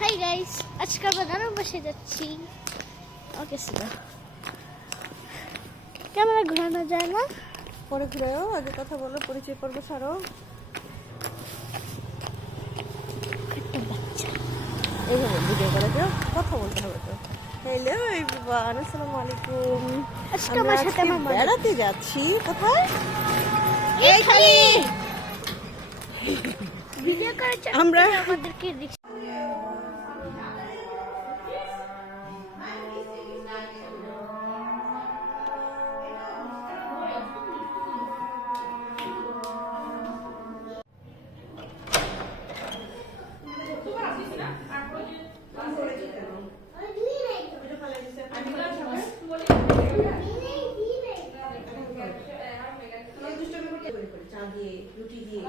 Hi guys, আজকে আমরা নানুর বাসায় যাচ্ছি। ওকে সিধা ক্যামেরা ঘোরানো যায় না, পরে ঘুরেও আগে কথা বলো, পরিচয় করবো ছাড়ো। একটা বাচ্চা এইভাবে ভিডিও করে কেউ কথা বলতে হবে তো। হ্যালো এভরিওয়ান, আসসালামু আলাইকুম। আজকে আমার সাথে আমার মা বেড়াতে যাচ্ছি। কোথায়? এইখানে ভিডিও করার জন্য আমরা আমাদেরকে রিকশা রুটি দিয়ে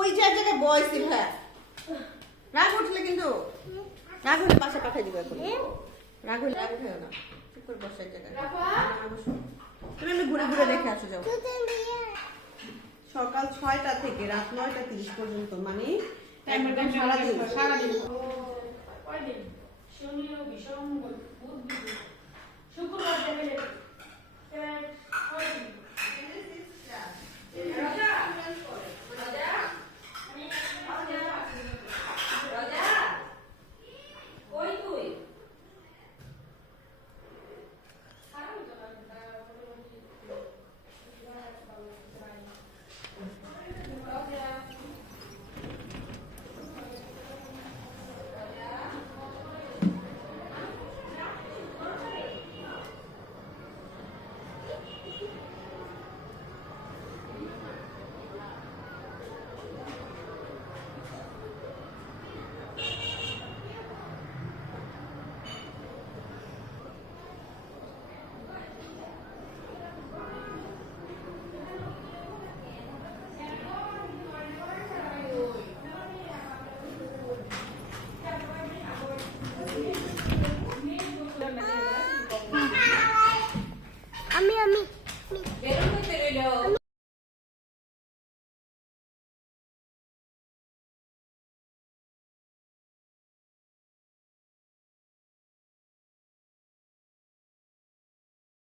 ওই জায়গায় বয়সী ভাই রাগ উঠলে কিন্তু রাগ হলে পাশে পাঠাই দিবে এখন। রাগ হলে রাগ উঠেও না, চুপ করে বসে এক জায়গায়। তুমি এমনি ঘুরে ঘুরে দেখে আসো যাও। সকাল 6টা থেকে রাত 9টা 30 পর্যন্ত, মানে একদম সারাদিন।